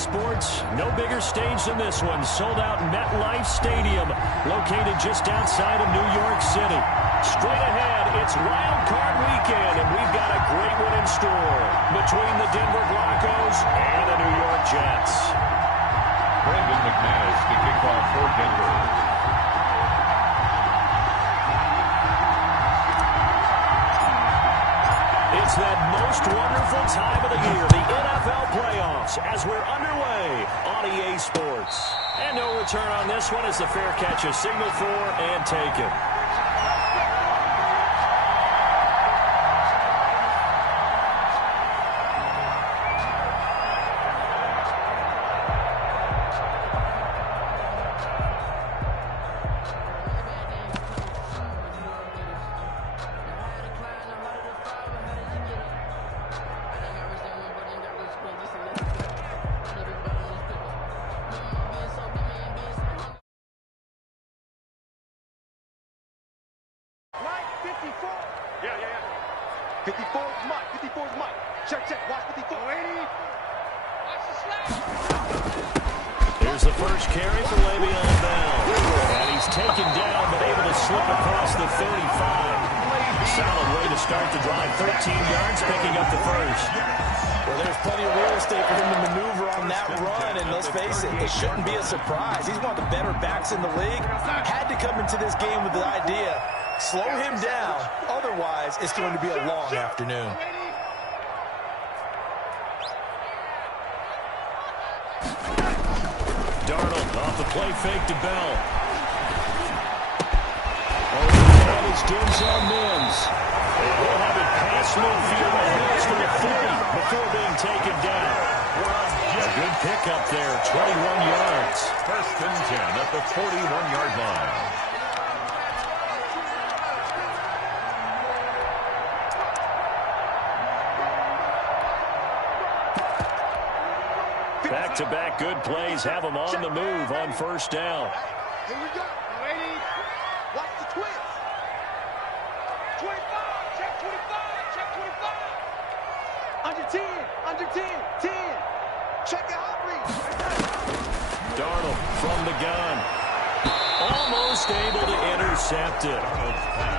Sports, no bigger stage than this one. Sold out MetLife Stadium, located just outside of New York City. Straight ahead, it's Wild Card Weekend, and we've got a great one in store between the Denver Broncos and the New York Jets. Brandon McManus to kick off for Denver. It's that most wonderful time of the year, the NFL playoffs, as we're underway on EA Sports. And no return on this one as the fair catch is signaled for and taken. Here's the first carry for Le'Veon Bell. And he's taken down, but able to slip across the 35. Solid way to start the drive. 13 yards, picking up the first. Well, there's plenty of real estate for him to maneuver on that run, and let's face it, it shouldn't be a surprise. He's one of the better backs in the league. Had to come into this game with the idea, slow him down, otherwise it's going to be a long afternoon. Darnold off the play fake to Bell. Over the head is Denzel Mims. And he'll have it past midfield almost to the 40 before being taken down. A good pickup there, 21 yards. First and 10 at the 41-yard line. Back-to-back good plays have them on the move on first down. Here we go. Ready? Watch the twist. 25. Check 25. Check 25. Under 10. Under 10. 10. Check the outreach. Darnold from the gun. Almost able to intercept it.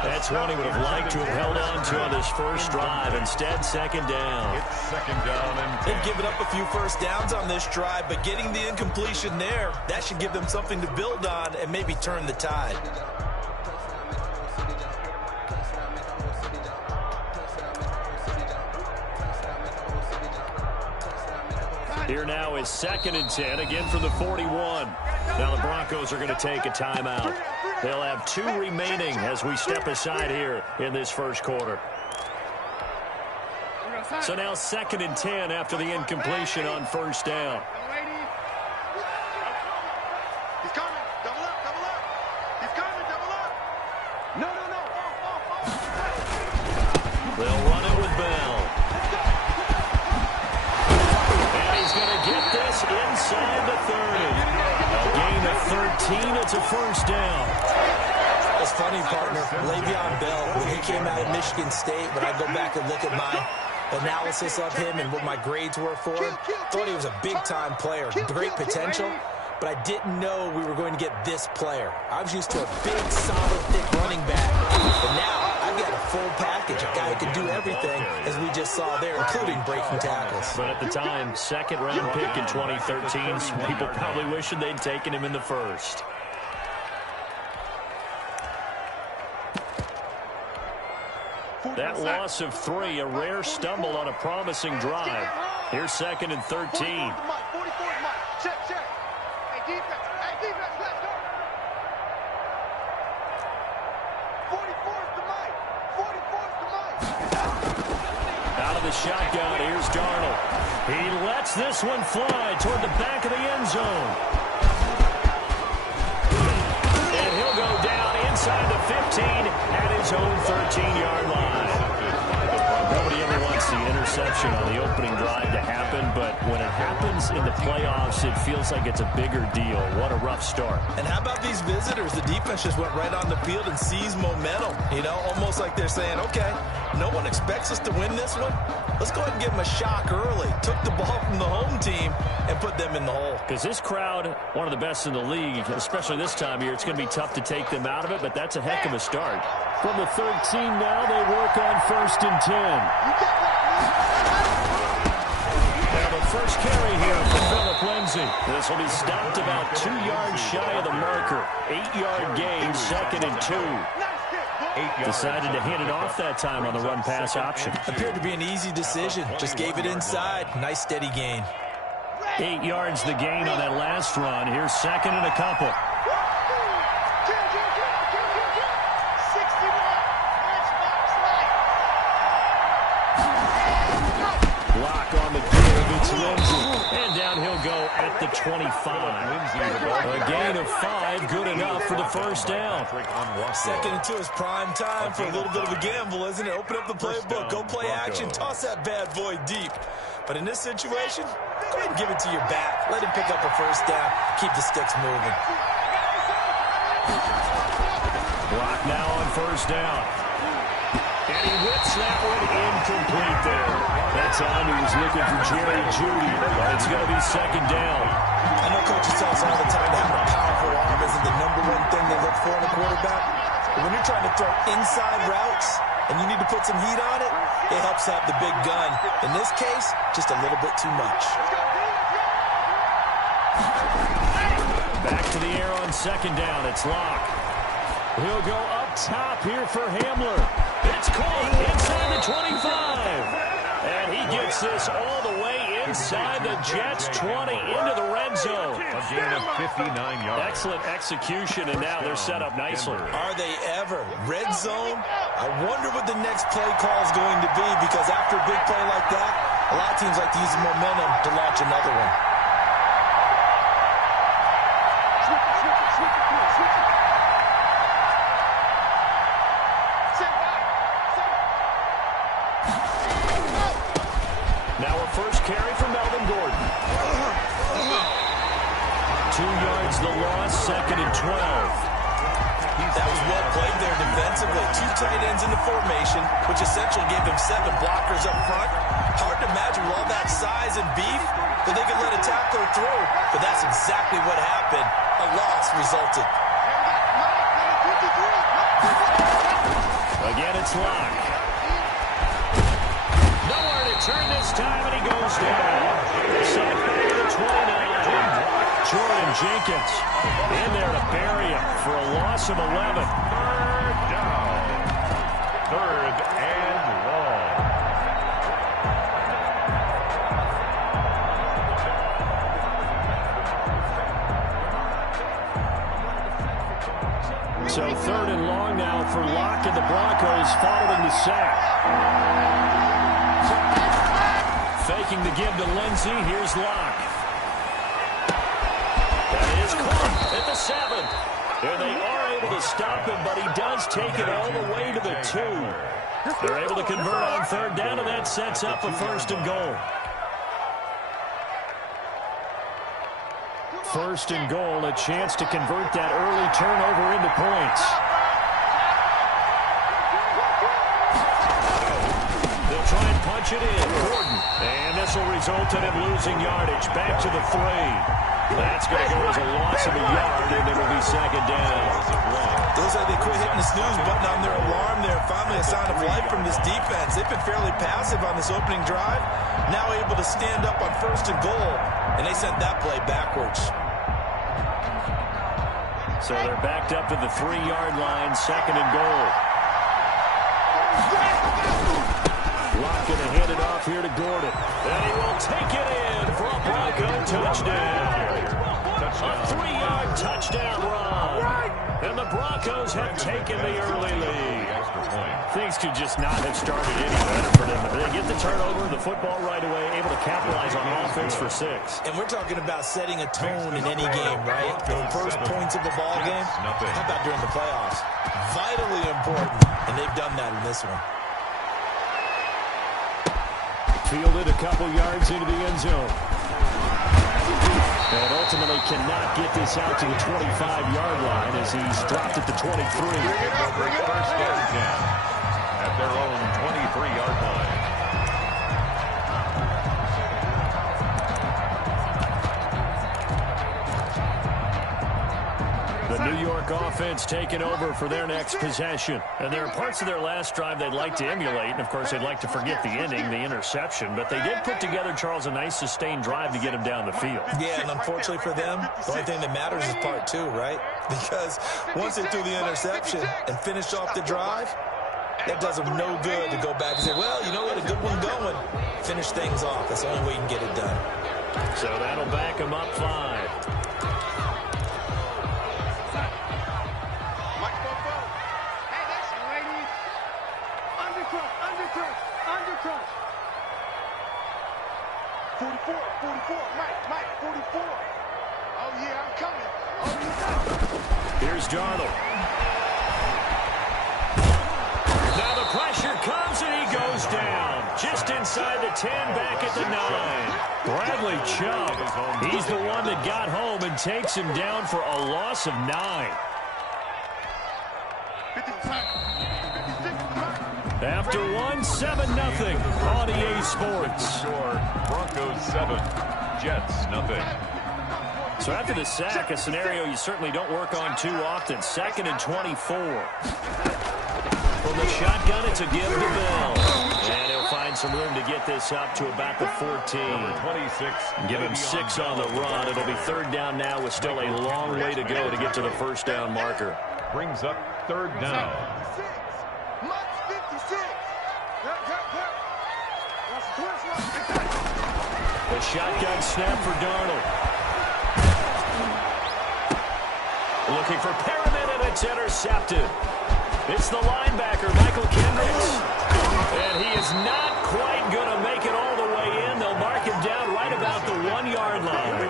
That's one he would have liked to have held on to on his first drive. Instead, second down. It's second down and 10. They've given up a few first downs on this drive, but getting the incompletion there, that should give them something to build on and maybe turn the tide. Here now is second and 10, again from the 41. Now the Broncos are going to take a timeout. They'll have 2 remaining as we step aside here in this first quarter. So now second and 10 after the incompletion on first down. He's coming. Double up. Double up. He's coming. Double up. No, no, no. They'll run it with Bell. And he's going to get this inside the 30. A gain of 13. It's a first down. It's funny, partner. Le'Veon Bell, when he came out of Michigan State, when I go back and look at my analysis of him and what my grades were for him, thought he was a big-time player, great potential, but I didn't know we were going to get this player. I was used to a big, solid, thick running back, but now I've got a full package, a guy who can do everything, as we just saw there, including breaking tackles. But at the time, second-round pick in 2013, some people probably wishing they'd taken him in the first. That loss of 3, a rare stumble on a promising drive. Here's second and 13. 44 is Mike. 44 is Mike. Check, check. Hey, defense. Hey, defense, let's go. 44 is the Mike. 44 is the Mike. Out of the shotgun, here's Darnold. He lets this one fly toward the back of the end zone. And he'll go down inside the 15 at his own 13-yard line. Nobody ever wants the interception on the opening drive to happen, but when it happens in the playoffs, it feels like it's a bigger deal. What a rough start. And how about these visitors? The defense just went right on the field and seized momentum. You know, almost like they're saying, okay, No one expects us to win this one. Let's go ahead and give them a shock early. Took the ball from the home team and put them in the hole. Because this crowd, one of the best in the league, especially this time of year, it's going to be tough to take them out of it, but that's a heck of a start. From the 13 now, they work on 1st and 10. Now the first carry here for Phillip Lindsay. This will be stopped about 2 yards shy of the marker. 8-yard gain, 2nd and 2. Decided to hand it off that time on the run-pass option. Appeared to be an easy decision. Just gave it inside. Nice steady gain. 8 yards the gain on that last run. Here's 2nd and a couple. Block on the give. It's Lindsay. And down he'll go at the 25. A gain of 5, good enough for the first down. 2nd and 2 is prime time for a little bit of a gamble, isn't it? Open up the playbook, go play action, toss that bad boy deep. But in this situation, go ahead and give it to your back. Let him pick up a first down. Keep the sticks moving. Block now on 1st down. And he whips that one incomplete there. That time he was looking for Jerry Jeudy, but it's going to be 2nd down. I know coaches tell us all the time that having a powerful arm isn't the #1 thing they look for in a quarterback. But when you're trying to throw inside routes and you need to put some heat on it, it helps have the big gun. In this case, just a little bit too much. Back to the air on 2nd down. It's Locke. He'll go up top here for Hamler. It's caught inside the 25. And he gets this all the way inside the Jets' 20 into the red zone. A gain of 59 yards. Excellent execution, and now they're set up nicely. Are they ever? Red zone? I wonder what the next play call is going to be, because after a big play like that, a lot of teams like to use the momentum to launch another one. Now a first carry for Melvin Gordon. 2 yards the loss, 2nd and 12. That was well played there defensively. 2 tight ends in the formation, which essentially gave them 7 blockers up front. Hard to imagine with all that size and beef that they could let a tackler through. But that's exactly what happened. A loss resulted. Again, it's Locke. Nowhere to turn this time, and he goes down. Sack back to the 29. Jordan Jenkins in there to bury him for a loss of 11. 3rd down. 3rd and long. So 3rd and long now for Locke and the Broncos following the sack. Faking the give to Lindsay. Here's Locke. That is caught at the 7. And they are able to stop him, but he does take it all the way to the 2. They're able to convert on 3rd down, and that sets up a 1st and goal. 1st and goal, a chance to convert that early turnover into points. They'll try and punch it in. Gordon. And this will result in him losing yardage. Back to the 3. That's going to go as a loss of a yard, and it will be 2nd down. Looks like they quit hitting the snooze button on their alarm there. Finally a sign of life from this defense. They've been fairly passive on this opening drive. Now able to stand up on 1st and goal, and they sent that play backwards. So they're backed up to the 3-yard line, 2nd and goal. Locke going to hand it off here to Gordon. And he will take it in for a Bronco touchdown. A 3-yard touchdown run. And the Broncos have taken the early lead. Things could just not have started any better for them. They get the turnover, the football right away, able to capitalize on offense for 6. And we're talking about setting a tone in any game, right? The first points of the ball game. How about during the playoffs? Vitally important, and they've done that in this one. Fielded a couple yards into the end zone. And ultimately cannot get this out to the 25-yard line as he's dropped at the 23. First down at their own 23. New York offense taking over for their next possession. And there are parts of their last drive they'd like to emulate. And, of course, they'd like to forget the inning, the interception. But they did put together, Charles, a nice sustained drive to get him down the field. Yeah, and unfortunately for them, the only thing that matters is part two, right? Because once they threw the interception and finished off the drive, that does them no good to go back and say, well, you know, we had a good one going. Finish things off. That's the only way you can get it done. So that'll back them up 5. Undercrush. 44, Mike, 44. Oh, yeah, I'm coming. Oh, here's Darnold. Now the pressure comes and he goes down. Just inside the 10, back at the 9. Bradley Chubb, he's the one that got home and takes him down for a loss of 9. After 7-0 on EA Sports. Broncos 7, Jets nothing. So after the sack, a scenario you certainly don't work on too often. 2nd and 24. From the shotgun, it's a give to Bell. And he'll find some room to get this up to about the 14. 26. Give him 6 on the run. It'll be 3rd down now with still a long way to go to get to the 1st down marker. Brings up 3rd down. The shotgun snap for Darnold. Looking for Perriman, and it's intercepted. It's the linebacker, Michael Kendricks. And he is not quite going to make it all the way in. They'll mark him down right about the 1-yard line.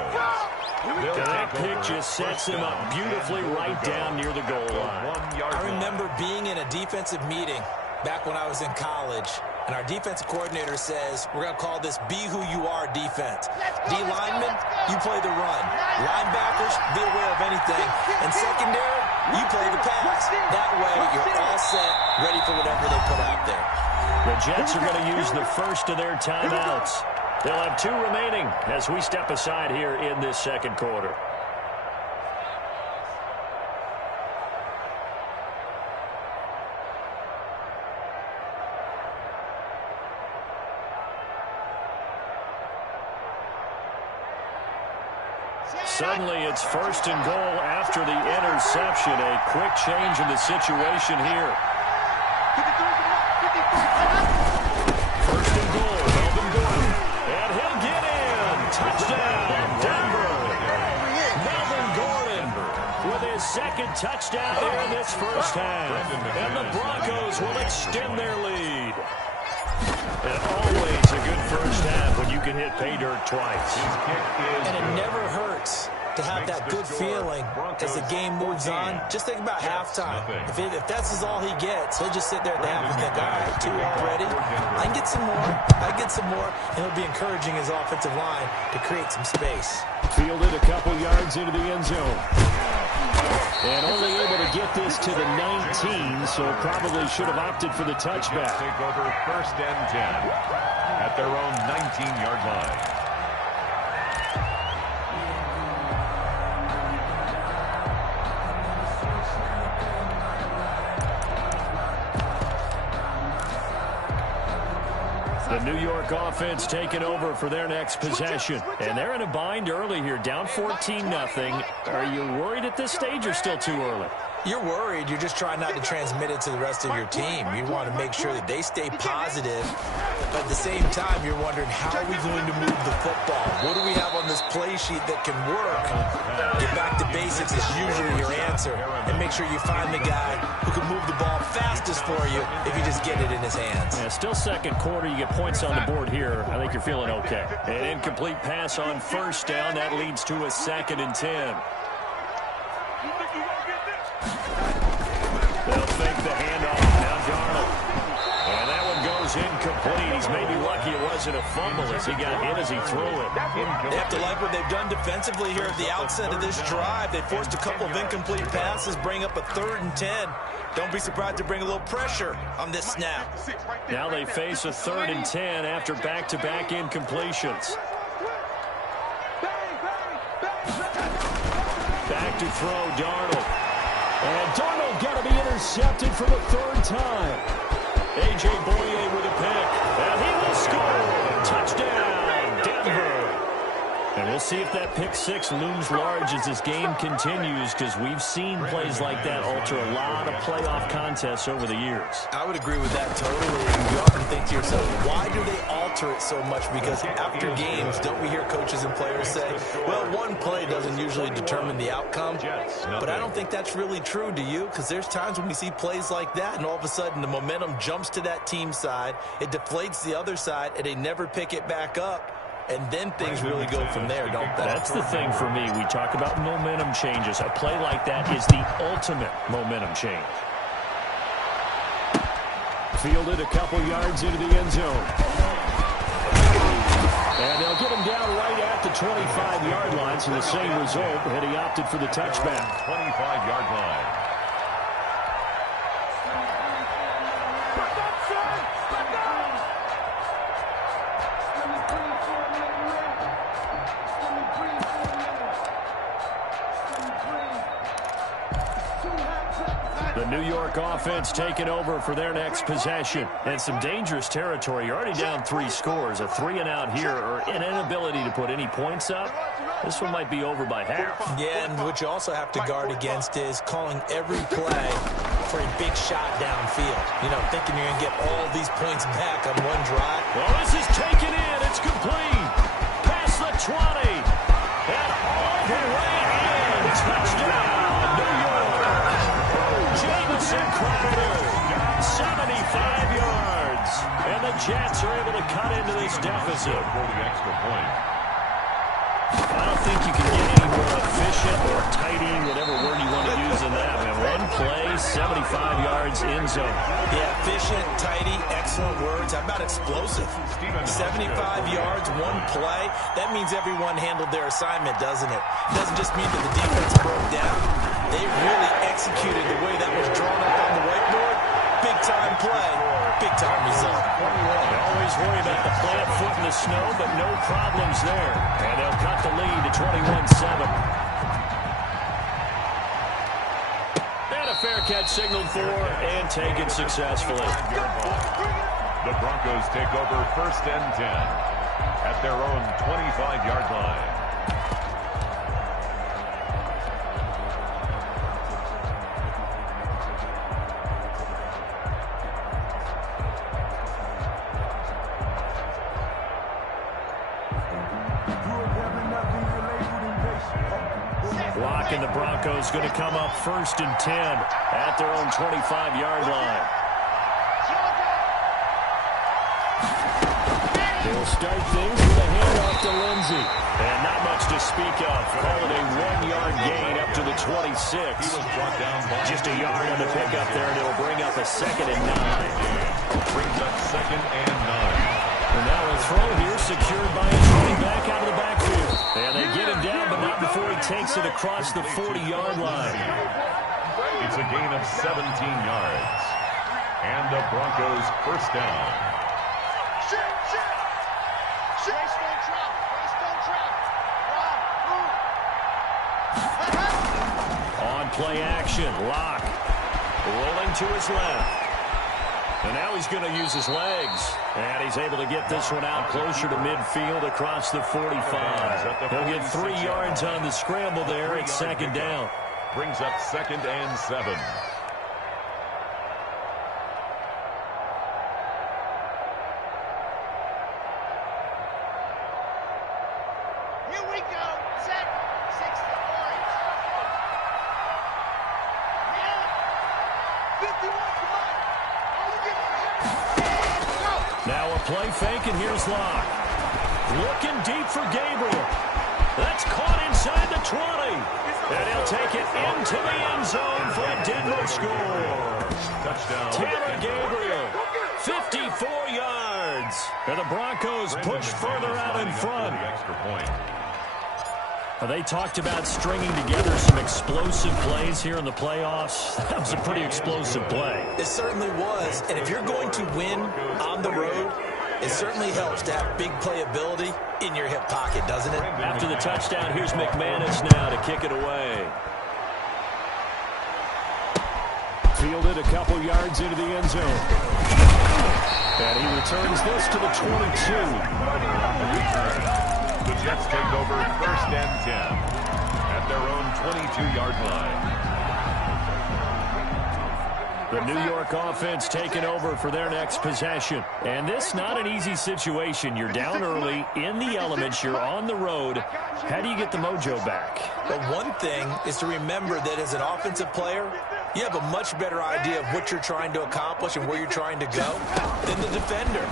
That pick just sets him up beautifully right down near the goal line. I remember being in a defensive meeting back when I was in college, and our defensive coordinator says, we're going to call this Be Who You Are defense. D linemen, you play the run. Linebackers, be aware of anything. And secondary, you play the pass. That way, you're all set, ready for whatever they put out there. The Jets are going to use the first of their timeouts. They'll have 2 remaining as we step aside here in this 2nd quarter. Suddenly, it's 1st and goal after the interception. A quick change in the situation here. 1st and goal, Melvin Gordon. And he'll get in. Touchdown, Denver. Melvin Gordon with his 2nd touchdown here in this 1st half. And the Broncos will extend their lead. And always a good 1st half when you can hit pay dirt twice. And it never hurts to have that good feeling as the game moves on. Just think about halftime. If that's all he gets, he'll just sit there at the half and think, all right, 2 already. I can get some more. And he'll be encouraging his offensive line to create some space. Fielded a couple yards into the end zone. And only able to get this to the 19, so probably should have opted for the touchback. Take over 1st and 10 at their own 19-yard line. The New York offense taking over for their next possession. And they're in a bind early here, down 14-0. Are you worried at this stage or still too early? You're worried. You're just trying not to transmit it to the rest of your team. You want to make sure that they stay positive. But at the same time, you're wondering, how are we going to move the football? What do we have on this play sheet that can work? Get back to basics is usually your answer. And make sure you find the guy who can move the ball fastest for you if you just get it in his hands. Yeah, still 2nd quarter. You get points on the board here. I think you're feeling okay. An incomplete pass on 1st down. That leads to a 2nd and 10. They'll fake the handoff. Now Darnold. And that one goes incomplete. He's maybe lucky it wasn't a fumble as he got hit as he threw it. They have to like what they've done defensively here at the outset of this drive. They forced a couple of incomplete passes, bring up a 3rd and 10. Don't be surprised to bring a little pressure on this snap. Now they face a 3rd and 10 after back-to-back incompletions. Back to throw, Darnold. And Darnold got to be intercepted for the third time. A.J. Boye with a pick. And he will score. Touchdown, Denver. And we'll see if that pick six looms large as this game continues, because we've seen plays like that alter a lot of playoff contests over the years. I would agree with that totally. And you often think to yourself, why do they alter it so much? Because after games, don't we hear coaches and players say, well, one play doesn't usually determine the outcome. But I don't think that's really true, do you? Because there's times when we see plays like that, and all of a sudden the momentum jumps to that team side, it deflates the other side, and they never pick it back up. And then things really go from there, don't they? That's the thing for me. We talk about momentum changes. A play like that is the ultimate momentum change. Fielded a couple yards into the end zone. And they'll get him down right at the 25-yard line, so the same result, and he opted for the touchback. 25-yard line. The New York offense taking over for their next possession. And some dangerous territory. You're already down 3 scores. A 3-and-out here, or an inability to put any points up. This one might be over by half. Yeah, and what you also have to guard against is calling every play for a big shot downfield. You know, thinking you're going to get all these points back on one drive. Well, this is taken in. It's complete. Past the 20. And all the way in. Touchdown, New York. Jamison Crowder, 75 yards. And the Jets are able to cut into this deficit. For the extra point. I don't think you can get any more efficient or tidy, whatever word you want to use in that. Man, one play, 75 yards in zone. Yeah, efficient, tidy, excellent words. How about explosive? 75 yards, one play. That means everyone handled their assignment, doesn't it? It doesn't just mean that the defense broke down. They really executed the way that was drawn up on the whiteboard. Big-time play, big-time result. They always worry about the plant foot in the snow, but no problems there. And they'll cut the lead to 21-7. And a fair catch signaled for and taken successfully. The Broncos take over 1st and 10 at their own 25-yard line. And the Broncos going to come up 1st and 10 at their own 25-yard line. They'll start things with a handoff to Lindsey. And not much to speak of. Call it a 1-yard gain up to the 26. He was brought down by just a yard on the pickup there, and it'll bring up a 2nd and 9. Brings up 2nd and 9. And now a throw here secured by his running back out of the backfield. And they get him down, but not before he takes it across the 40-yard line. It's a gain of 17 yards. And the Broncos 1st down. On play action, Locke rolling to his left. And now he's going to use his legs. And he's able to get this one out closer to midfield across the 45. He'll get 3 yards on the scramble there. It's 2nd down. Brings up 2nd and 7. Here we go. Set. 60 points. Yeah. 51. Come on. Now a play fake, and here's Locke. Looking deep for Gabriel. That's caught inside the 20. And he'll take it into the end zone for a Denver score. Touchdown. Taylor Gabriel, 54 yards. And the Broncos push further out in front. The extra point. They talked about stringing together some explosive plays here in the playoffs. That was a pretty explosive play. It certainly was. And if you're going to win on the road, it certainly helps to have big playability in your hip pocket, doesn't it? After the touchdown, here's McManus now to kick it away. Fielded a couple yards into the end zone. And he returns this to the 22. The Jets take over 1st and 10 at their own 22-yard line. The New York offense taking over for their next possession. And this not an easy situation. You're down early, in the elements, you're on the road. How do you get the mojo back? But one thing is to remember that as an offensive player, you have a much better idea of what you're trying to accomplish and where you're trying to go than the defender.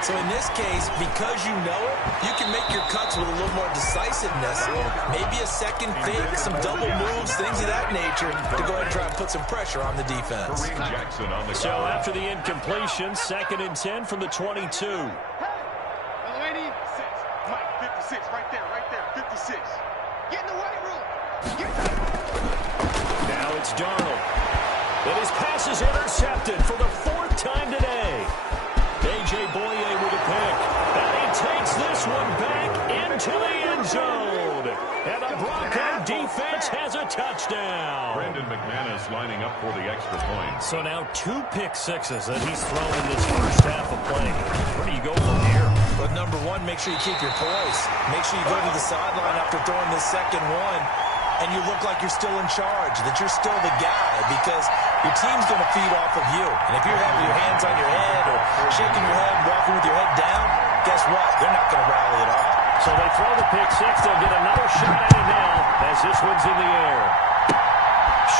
So in this case, because you know it, you can make your cuts with a little more decisiveness. Maybe a second fake, some double moves, things of that nature to go ahead and try and put some pressure on the defense. So after the incompletion, 2nd and 10 from the 22. Lady, 6. Mike, 56, right there, 56. Get in the weight room. Now it's Darnold. And his pass is intercepted for the 4th time today. A.J. Boye with a pick. And he takes this one back into the end zone. And the Bronco defense has a touchdown. Brandon McManus lining up for the extra point. So now 2 pick sixes that he's thrown in this first half of play. Where do you go from here? But number one, make sure you keep your poise. Make sure you go to the sideline after throwing this second one, and you look like you're still in charge, that you're still the guy, because your team's going to feed off of you. And if you're having your hands on your head or shaking your head, walking with your head down, guess what? They're not going to rally at all. So they throw the pick six. They'll get another shot at it now as this one's in the air.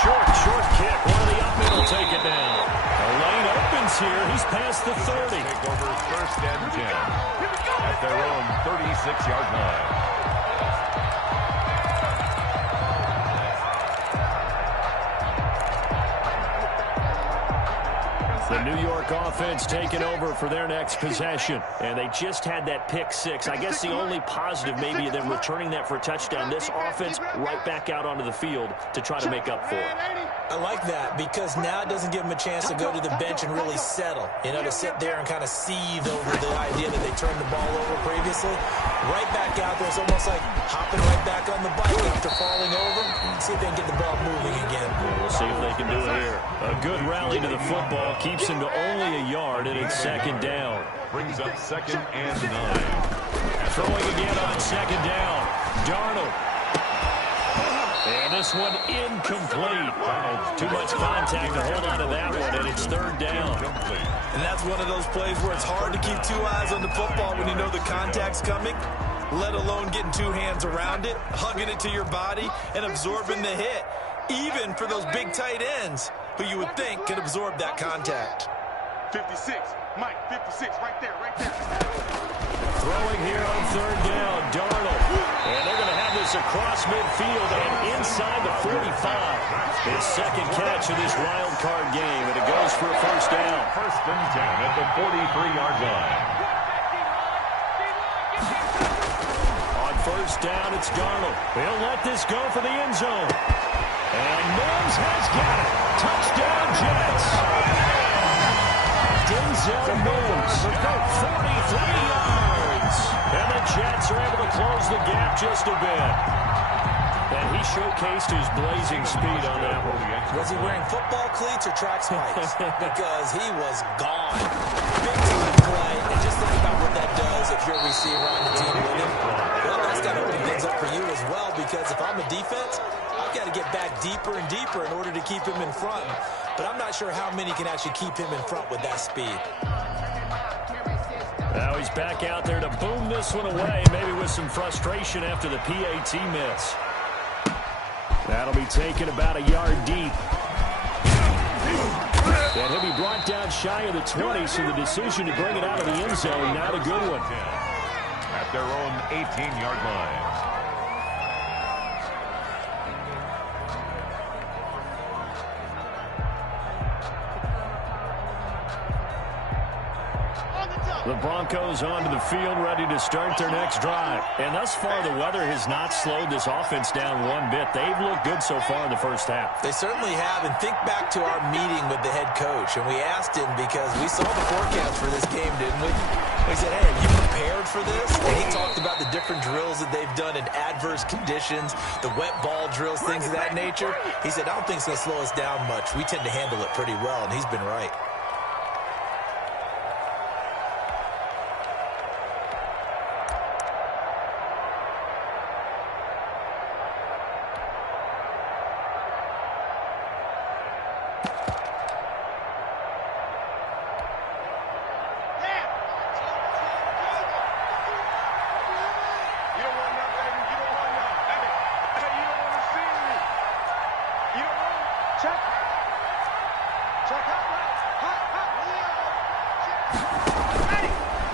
Short kick. One of the up middle take it down. The lane opens here. He's past the 30. Take over 1st and 10 at their own 36-yard line. The New York offense taking over for their next possession. And they just had that pick six. I guess the only positive maybe of them returning that for a touchdown. This offense right back out onto the field to try to make up for it. I like that because now it doesn't give them a chance to go to the bench and really settle. You know, to sit there and kind of seethe over the idea that they turned the ball over previously. Right back out there. It's almost like hopping right back on the bike after falling over. See if they can get the ball moving again. We'll see if they can do it here. A good rally to the football keeps him to only a yard, and it's 2nd down. Brings up 2nd and 9. Throwing again on 2nd down. Darnold. And this one incomplete. Too much contact to hold on to that one, and it's 3rd down. And that's one of those plays where it's hard to keep 2 eyes on the football when you know the contact's coming, let alone getting 2 hands around it, hugging it to your body, and absorbing the hit, even for those big tight ends who you would think could absorb that contact. 56, Mike, 56, right there. Throwing here on 3rd down, Darnold. And they're going to have this across midfield and inside the 45. His 2nd catch of this wild card game, and it goes for a 1st down. 1st and 10 at the 43-yard line. On 1st down, it's Darnold. He'll let this go for the end zone. And Mims has got it. Touchdown, Jets. Denzel Mims, 43 yards. And the Jets are able to close the gap just a bit. And he showcased his blazing speed on that one. Was he wearing football cleats or track spikes? Because he was gone. Big-time play. And just think about what that does if you're a receiver on the team with him. Well, that's got to open things up for you as well, because if I'm a defense, I've got to get back deeper and deeper in order to keep him in front. But I'm not sure how many can actually keep him in front with that speed. Now he's back out there to boom this one away, maybe with some frustration after the PAT miss. That'll be taken about a yard deep. And he'll be brought down shy of the 20, so the decision to bring it out of the end zone, not a good one. At their own 18-yard line. The Broncos onto the field, ready to start their next drive. And thus far, the weather has not slowed this offense down one bit. They've looked good so far in the first half. They certainly have. And think back to our meeting with the head coach. And we asked him because we saw the forecast for this game, didn't we? We said, hey, have you prepared prepared for this, and he talked about the different drills that they've done in adverse conditions, the wet ball drills, things of that nature. He said, I don't think it's going to slow us down much. We tend to handle it pretty well, and he's been right.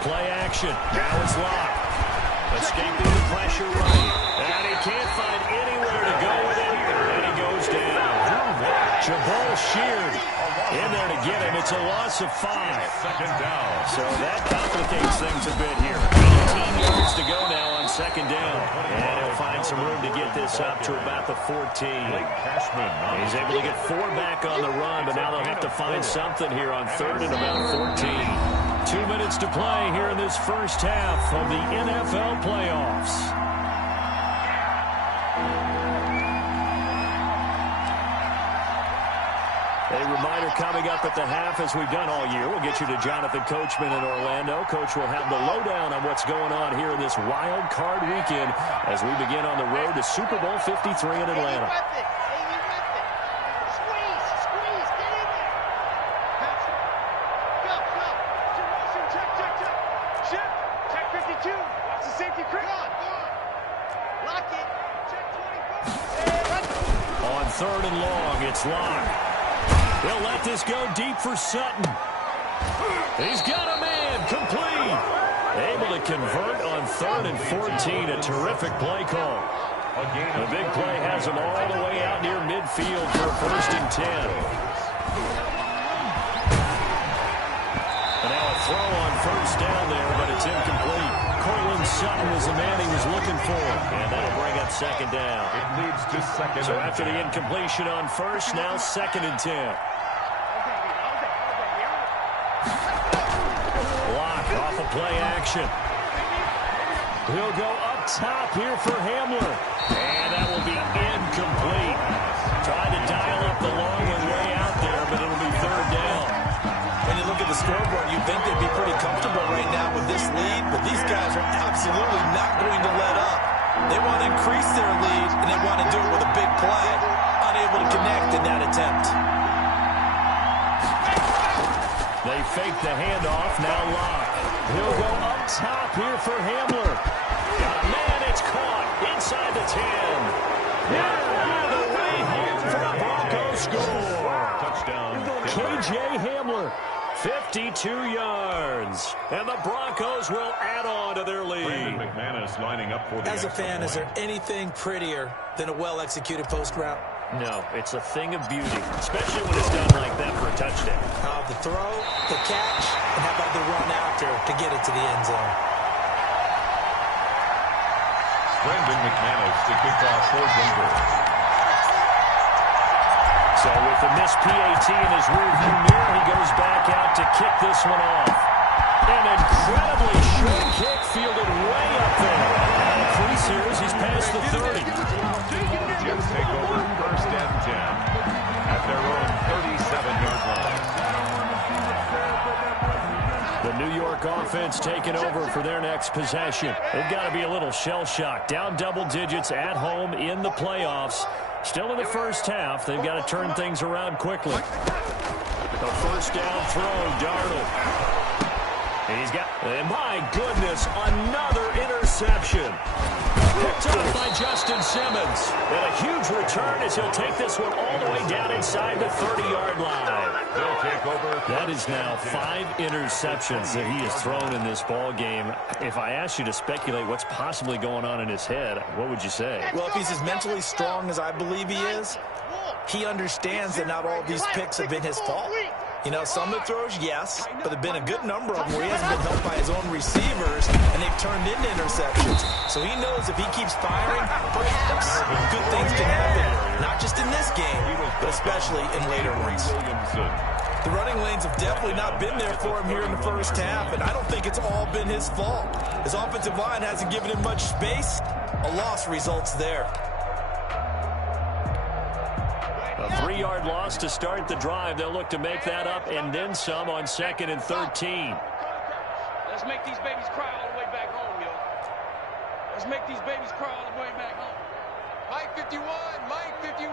Play action. Now it's locked. Escaping the pressure right. And he can't find anywhere to go with it. And he goes down. Jabal sheared in there to get him. It's a loss of 5. Second down. So that complicates things a bit here. 18 yards to go now on second down. And he'll find some room to get this up to about the 14. He's able to get 4 back on the run, but now they'll have to find something here on third and about 14. 2 minutes to play here in this first half of the NFL playoffs. A reminder coming up at the half, as we've done all year. We'll get you to Jonathan Coachman in Orlando. Coach will have the lowdown on what's going on here in this wild card weekend as we begin on the road to Super Bowl 53 in Atlanta. On third and long, it's locked. He'll let this go deep for Sutton. He's got a man, complete. Able to convert on third and 14, a terrific play call. The big play has him all the way out near midfield for first and 10. And now a throw on first down there, but it's incomplete. Cortland Sutton was the man he was looking for, and that'll bring up second down. It leads to second. So after the incompletion on first, now second and 10. Block off of play action. He'll go up top here for Hamler, and that will be incomplete. Trying to dial up the long one way out there, but it'll be third down. When you look at the scoreboard, you'd think they'd be pretty comfortable right now with this lead, but these guys are absolutely not going to let up. They want to increase their lead, and they want to do it with a big play. Unable to connect in that attempt. They fake the handoff, now Locke. He'll go up top here for Hamler. Got a man, it's caught inside the 10. Yeah, the way home for a Broncos score. Touchdown. KJ Hamler, 52 yards. And the Broncos will add on to their lead. Brandon McManus lining up for the As a fan, is there anything prettier than a well-executed post route? No, it's a thing of beauty, especially when it's done like that for a touchdown. The throw, the catch, and how about the run after to get it to the end zone? Brandon McManus to kick off for Denver. So with the missed PAT in his rearview mirror, he goes back out to kick this one off. An incredibly short kick fielded way up there. Now the crease here as he's past the 30. Jets take over first and 10 at their own 37-yard line. The New York offense taking over for their next possession. They've got to be a little shell-shocked. Down double digits at home in the playoffs. Still in the first half. They've got to turn things around quickly. The first down throw, Darnold. He's got, and my goodness, another interception. Picked up by Justin Simmons. And a huge return as he'll take this one all the way down inside the 30-yard line. They'll take over. That is now 5 interceptions that he has thrown in this ball game. If I asked you to speculate what's possibly going on in his head, what would you say? Well, if he's as mentally strong as I believe he is, he understands that not all of these picks have been his fault. You know, some of the throws, yes, but there have been a good number of them where he hasn't been helped by his own receivers, and they've turned into interceptions. So he knows if he keeps firing, perhaps good things can happen, not just in this game, but especially in later ones. The running lanes have definitely not been there for him here in the first half, and I don't think it's all been his fault. His offensive line hasn't given him much space. A loss results there. A 3-yard loss to start the drive. They'll look to make that up and then some on 2nd and 13. Let's make these babies cry all the way back home, yo. Let's make these babies cry all the way back home. Mike 51, Mike 51.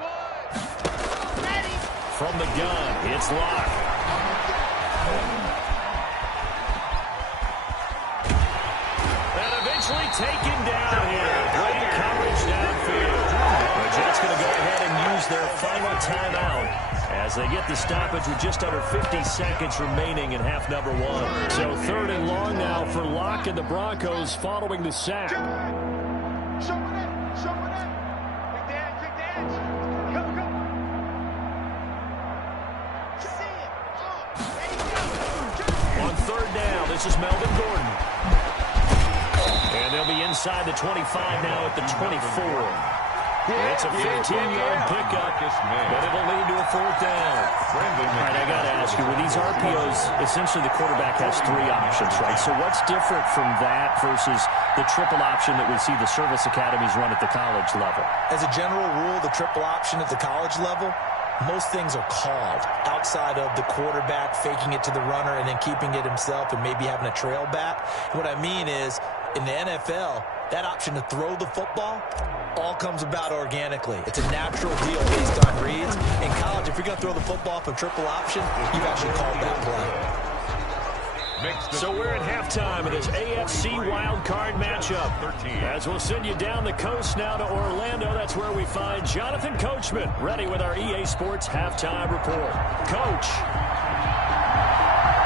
Ready. From the gun, it's Locke. And eventually taken down here. Great coverage downfield. The Jets going to go ahead and use their final timeout as they get the stoppage with just under 50 seconds remaining in half number 1. So 3rd and long now for Locke and the Broncos following the sack. Show it up, show it up. Quick dance, quick dance. Go, go. See it. Ready, go. On 3rd down, this is Melvin Gordon. And they'll be inside the 25 now at the 24. It's a 15-yard pickup, but it'll lead to a 4th down. All right, I got to ask you, with these RPOs, essentially the quarterback has 3 options, right? So what's different from that versus the triple option that we see the service academies run at the college level? As a general rule, the triple option at the college level, most things are called outside of the quarterback faking it to the runner and then keeping it himself and maybe having a trail back. What I mean is, in the NFL, that option to throw the football all comes about organically. It's a natural deal based on reads. In college, if you're going to throw the football from triple option, you've actually called that play. So we're at halftime of this AFC wildcard matchup. As we'll send you down the coast now to Orlando, that's where we find Jonathan Coachman, ready with our EA Sports halftime report. Coach.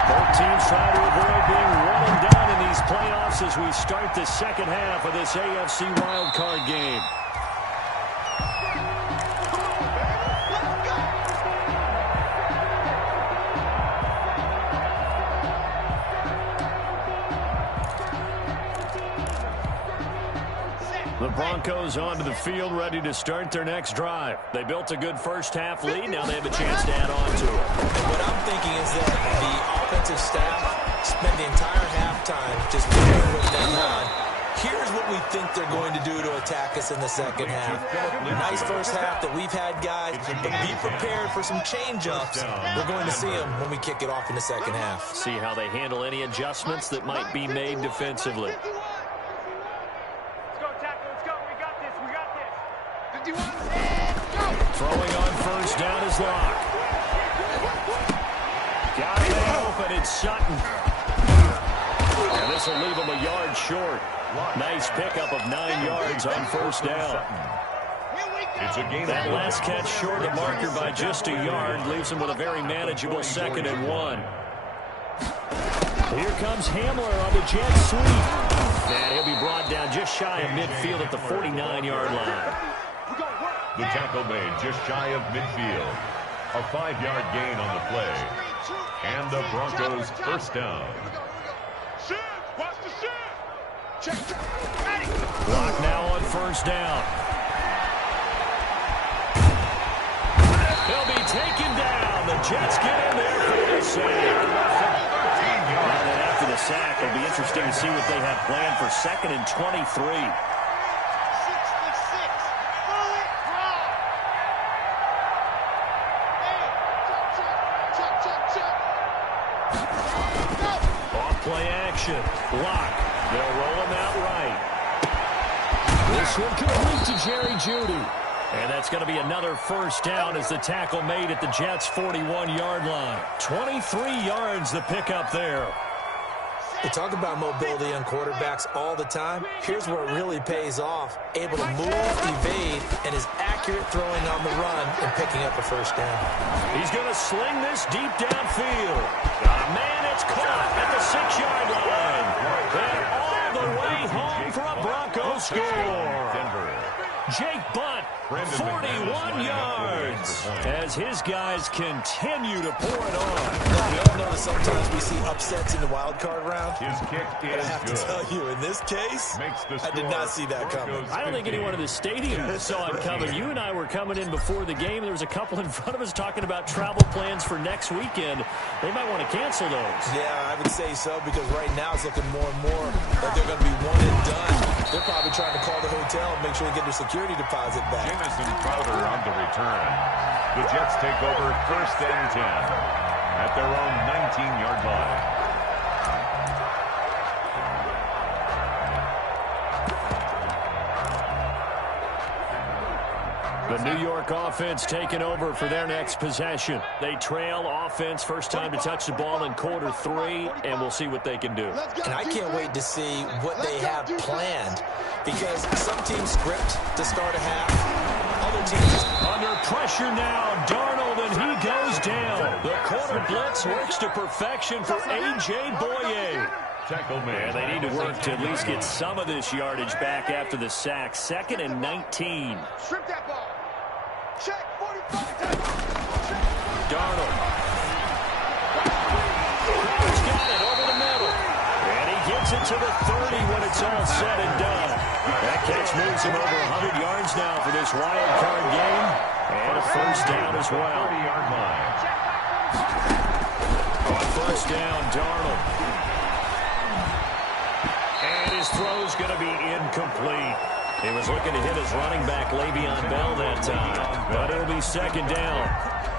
Both teams trying to avoid being one and done in these playoffs as we start the second half of this AFC wildcard game. The Broncos onto the field, ready to start their next drive. They built a good first-half lead. Now they have a chance to add on to it. What I'm thinking is that the offensive staff spent the entire halftime just doing what's going on. Here's what we think they're going to do to attack us in the second half. Nice first half that we've had, guys, but be prepared for some change-ups. We're going to see them when we kick it off in the second half. See how they handle any adjustments that might be made defensively. Throwing on first down is Locke. Got it open, it's Sutton. And this will leave him a yard short. Nice pickup of 9 yards on first down. It's a gain. That last catch short of marker by just a yard leaves him with a very manageable 2nd and 1. Here comes Hamler on the jet sweep. And he'll be brought down just shy of midfield at the 49-yard line. The tackle made just shy of midfield. A 5-yard gain on the play. And the Broncos first down. Watch the shit. Check. Block now on first down. He'll be taken down. The Jets get in there for the sack. And then after the sack, it'll be interesting to see what they have planned for 2nd and 23. Play action. Lock. They'll roll him out right. This one complete to Jerry Jeudy. And that's going to be another first down as the tackle made at the Jets' 41-yard line. 23 yards the pickup there. We talk about mobility on quarterbacks all the time. Here's where it really pays off. Able to move, evade, and is accurate throwing on the run and picking up a first down. He's going to sling this deep downfield. Got a man, it's caught at the 6-yard line. And all the way home for a Broncos score. Jake Butt, 41 yards, as his guys continue to pour it on. Now, we all know that sometimes we see upsets in the wild card round. His kick is But I have good. to tell you, in this case, I did not see that coming. I don't think anyone in the stadium saw it coming. You and I were coming in before the game. There was a couple in front of us talking about travel plans for next weekend. They might want to cancel those. Yeah, I would say so, because right now it's looking more and more like they're going to be one and done. They're probably trying to call the hotel and make sure they get their security deposit back. Jamison Crowder on the return. The Jets take over 1st and 10 at their own 19-yard line. The New York offense taking over for their next possession. They trail offense, first time to touch the ball in quarter 3, and we'll see what they can do. And I can't wait to see what they have planned, because some teams script to start a half. Other teams under pressure now. Darnold, and he goes down. The corner blitz works to perfection for A.J. Boye. Yeah, they need to work to at least get some of this yardage back after the sack. 2nd and 19. Strip that ball. Check 45. Darnold. Crowder's got it over the middle. And he gets it to the 30 when it's all said and done. That catch moves him over 100 yards now for this wild card game. And a first down as well. 30-yard line. On first down, Darnold. And his throw's going to be incomplete. He was looking to hit his running back, Le'Veon Bell, that time. But it'll be 2nd down.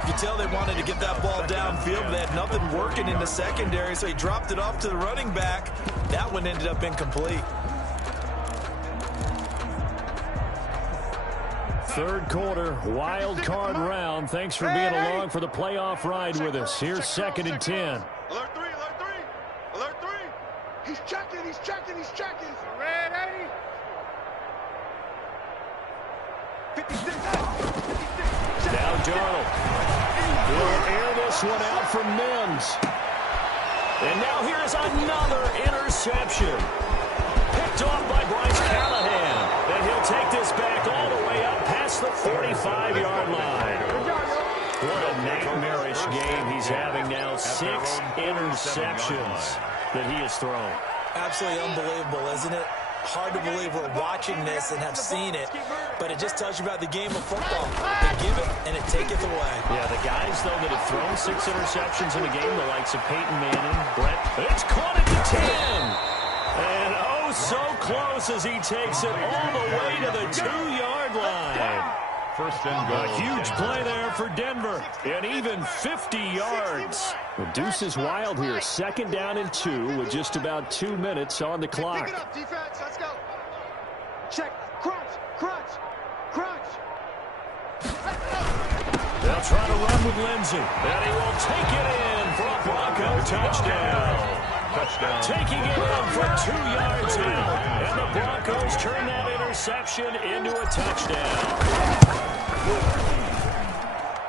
You can tell they wanted to get that ball downfield, but they had nothing working in the secondary, so he dropped it off to the running back. That one ended up incomplete. 3rd quarter, wild card round. Thanks for being along for the playoff ride with us. Here's 2nd and 10. Alert 3, alert 3. Alert 3. He's checking, he's checking, he's checking. Red 80. 56. Now Darnold. He'll air this one out for Mims. And now here's another interception. Picked off by Bryce Callahan. And he'll take this back all the way up past the 45-yard line. What a nightmarish game he's having now. 6 interceptions that he has thrown. Absolutely unbelievable, isn't it? Hard to believe we're watching this and have seen it, but it just tells you about the game of football. They give it, and it taketh away. Yeah, the guys, though, that have thrown 6 interceptions in a game, the likes of Peyton Manning, Brett, it's caught at the 10. And oh, so close as he takes it all the way to the 2-yard line. First and goal. A huge play there for Denver, and even 50 yards. The deuce is wild here. 2nd down and 2 with just about 2 minutes on the clock. Pick it up, defense. Let's go. Check. Crunch. Crunch. Crunch. They'll try to run with Lindsey, and he will take it in for a Bronco touchdown. Taking it in for 2 yards out, and the Broncos turn that interception into a touchdown.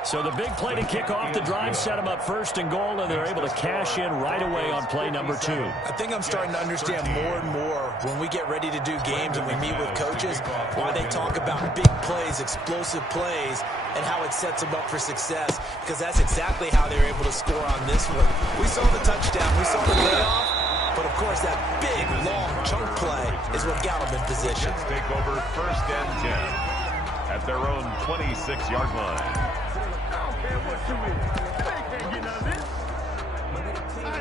So the big play to kick off the drive set them up 1st and goal, and they're able to cash in right away on play number 2. I think I'm starting to understand more and more when we get ready to do games and we meet with coaches why they talk about big plays, explosive plays, and how it sets them up for success, because that's exactly how they were able to score on this one. We saw the touchdown, we saw the layoff, but of course that big, long chunk play is what got them in position. Jets take over 1st and 10 at their own 26-yard line.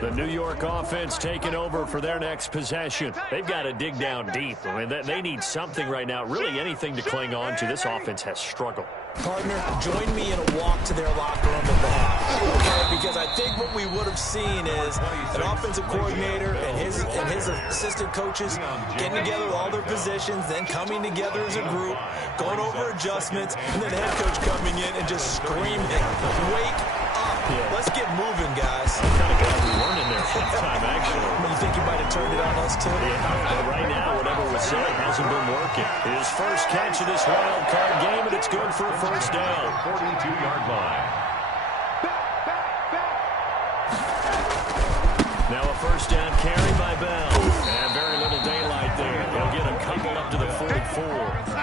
The New York offense taking over for their next possession. They've got to dig down deep. I mean, they need something right now, really anything to cling on to. This offense has struggled. Partner, join me in a walk to their locker room at the half. Okay, because I think what we would have seen is an offensive coordinator and his assistant coaches getting together with all their positions, then coming together as a group, going over adjustments, and then the head coach coming in and just screaming, "Wake up! Yeah. Let's get moving, guys." I'm kind of glad we weren't in there full-time, actually. You think you might have turned it on us, too? Yeah, but right now, whatever was said hasn't been working. His first catch of this wild card game, and it's good for a first down. 42-yard line. Now a first down carry by Bell. And very little daylight there. He'll get a couple up to the 44.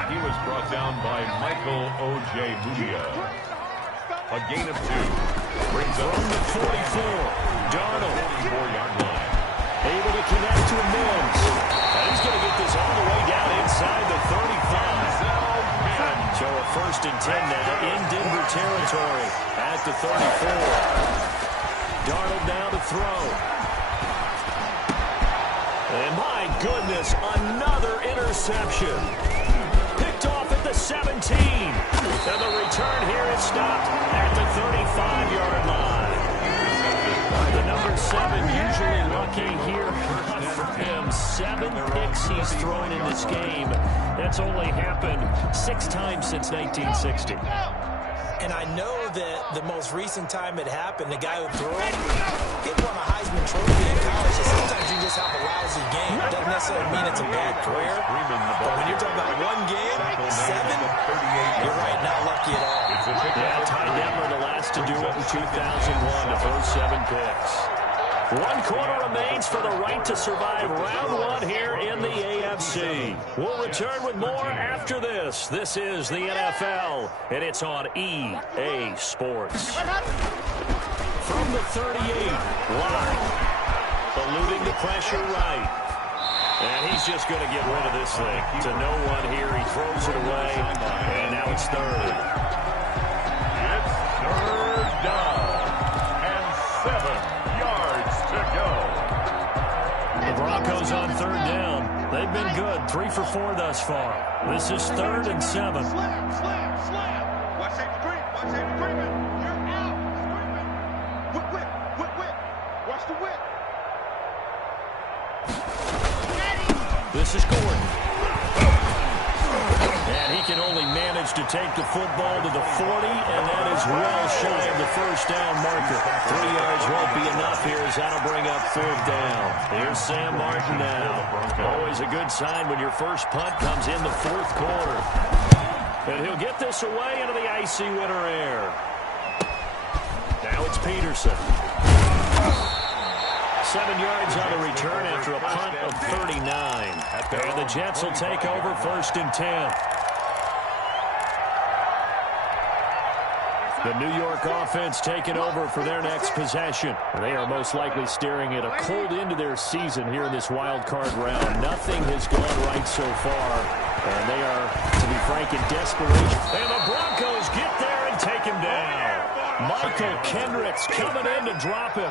He was was brought down by Michael O.J. Mudia. A gain of 2. Brings up from the 44. Darnold. 44-yard line. Able to connect to Mims. And he's going to get this all the way down inside the 35. So a 1st and 10 now in Denver territory at the 34. Darnold now to throw. And my goodness, another interception. Picked off at the 17. And the return here is stopped at the 35-yard line. The number 7 usually lucky here. For him, 7 picks he's thrown in this game. That's only happened 6 times since 1960. And I know that the most recent time it happened, the guy who threw it, he won a Heisman Trophy in college. So sometimes you just have a lousy game. It doesn't necessarily mean it's a bad career. But when you're talking about 1 game, 7, you're right, not lucky at all. Yeah, Ty Detmer, the last to do it in 2001, to throw 7 picks. 1 quarter remains for the right to survive round 1 here in the AFC. We'll return with more after this. This is the NFL, and it's on EA Sports. From the 38, Locke, eluding the pressure right. And he's just going to get rid of this thing. To no one here, he throws it away, and now it's 3rd. It's 3rd down and 7 yards to go. The Broncos on 3rd down. They've been good, 3 for 4 thus far. This is 3rd and 7. Slam. Watch safety creep. You're out. Whip. Watch the whip. This is Gordon. And he can only manage to take the football to the 40, and that is well shy of the 1st down marker. 3 yards won't be enough here as that'll bring up 4th down. Here's Sam Martin now. Always a good sign when your first punt comes in the 4th quarter. And he'll get this away into the icy winter air. Now it's Peterson. 7 yards on the return after a punt of 39. And the Jets will take over 1st and 10. The New York offense taking over for their next possession. They are most likely staring at a cold end to their season here in this wild card round. Nothing has gone right so far. And they are, to be frank, in desperation. And the Broncos get there and take him down. Michael Kendricks coming in to drop him.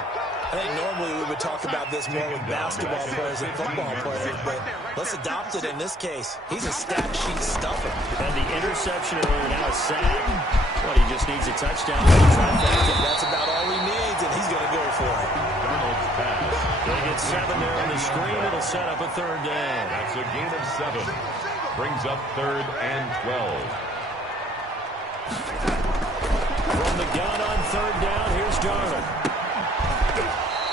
I think normally we would talk about this more with basketball players and football players, but let's adopt it in this case. He's a stat sheet stuffer. And the interception earlier, now a sack. Well, he just needs a touchdown. That's about all he needs, and he's going to go for it. They get 7 there on the screen. It'll set up a 3rd down. That's a gain of 7. Brings up 3rd and 12. From the gun on 3rd down, here's Darnold.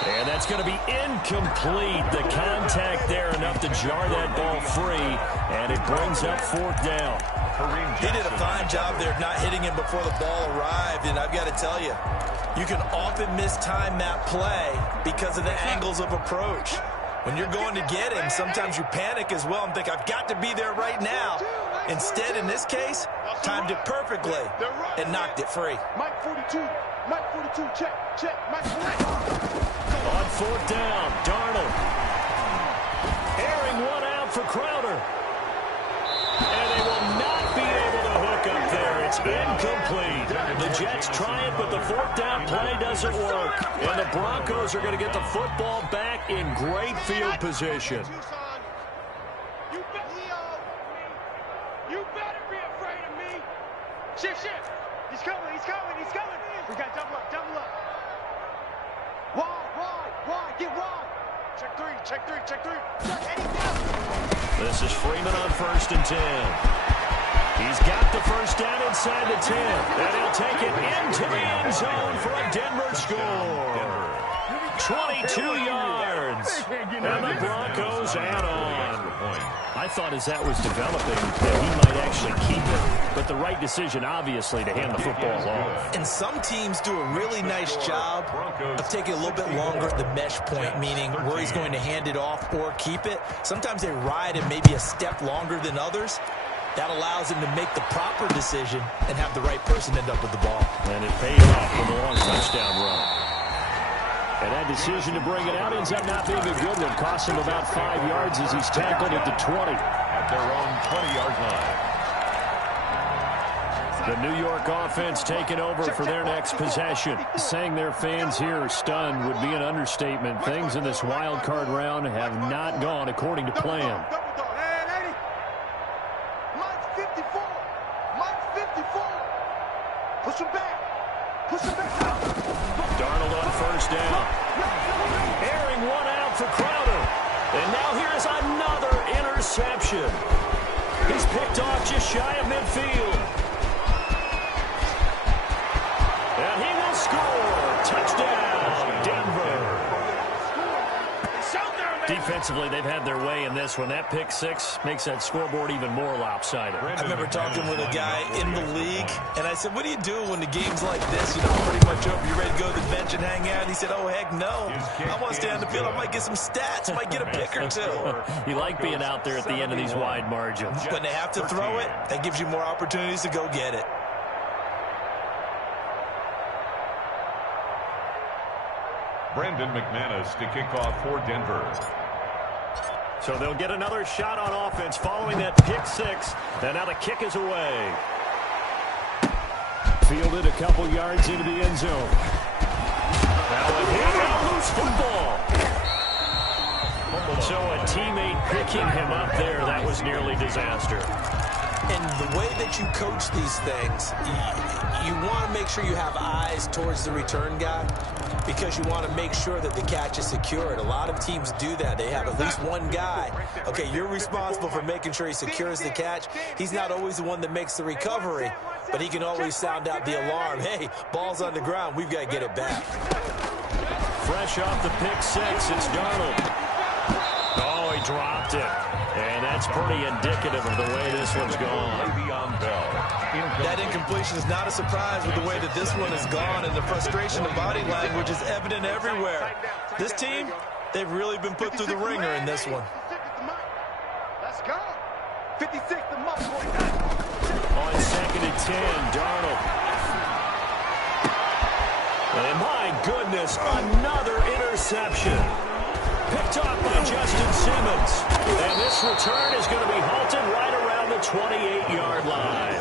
And that's going to be incomplete. The contact there enough to jar that ball free, and it brings up 4th down. He did a fine job there of not hitting him before the ball arrived, and I've got to tell you, you can often mistime that play because of the angles of approach. When you're going to get him, sometimes you panic as well and think, I've got to be there right now. Instead, in this case, timed it perfectly and knocked it free. Mike 42, check, Mike 42. On 4th down, Darnold. Airing one out for Crowder. And they will not be able to hook up there. It's incomplete. The Jets try it, but the 4th down play doesn't work. And the Broncos are going to get the football back in great field position. You better be afraid of me. Shift. He's coming. We got double up. Wide, get wide. Check three. This is Freeman on 1st and 10. He's got the 1st down inside the 10. And he'll take it into the end zone for a Denver score. 22 yards. And the Broncos add on. I thought as that was developing that he might actually keep it. But the right decision, obviously, to hand the football off. And some teams do a really nice job of taking a little bit longer at the mesh point, meaning where he's going to hand it off or keep it. Sometimes they ride it maybe a step longer than others. That allows him to make the proper decision and have the right person end up with the ball. And it paid off with a long touchdown run. And that decision to bring it out ends up not being a good one. Cost him about 5 yards as he's tackled at the 20. At their own 20-yard line. The New York offense taking over for their next possession. Saying their fans here are stunned would be an understatement. Things in this wild card round have not gone according to plan. Push him back. Push him back. Darnold on first down. Airing one out for Crowder. And now here's another interception. He's picked off just shy of midfield. And he will score. Touchdown, Denver. Defensively, they've had their way in this one. That pick six makes that scoreboard even more lopsided. I remember talking with a guy in the league, and I said, what do you do when the game's like this? You know, pretty much over. You ready to go to the bench and hang out? And he said, oh, heck no. I want to stay on the field. I might get some stats. I might get a pick or two. You like being out there at the end of these wide margins. When they have to throw it, that gives you more opportunities to go get it. Brandon McManus to kick off for Denver. So they'll get another shot on offense following that pick six. And now the kick is away. Fielded a couple yards into the end zone. Now a hit, now loose football. So a teammate picking him up there, that was nearly disaster. And the way that you coach these things, you want to make sure you have eyes towards the return guy because you want to make sure that the catch is secured. A lot of teams do that. They have at least one guy. Okay, you're responsible for making sure he secures the catch. He's not always the one that makes the recovery, but he can always sound out the alarm. Hey, ball's on the ground. We've got to get it back. Fresh off the pick six, it's Darnold. Oh, he dropped it. And that's pretty indicative of the way this one's gone. That incompletion is not a surprise with the way that this one has gone, and the frustration of body language is evident everywhere. This team, they've really been put through the ringer in this one. Let's go. 56 the mark. On 2nd and 10, Darnold. And my goodness, another interception. Picked off by Justin Simmons. And this return is going to be halted right around the 28-yard line.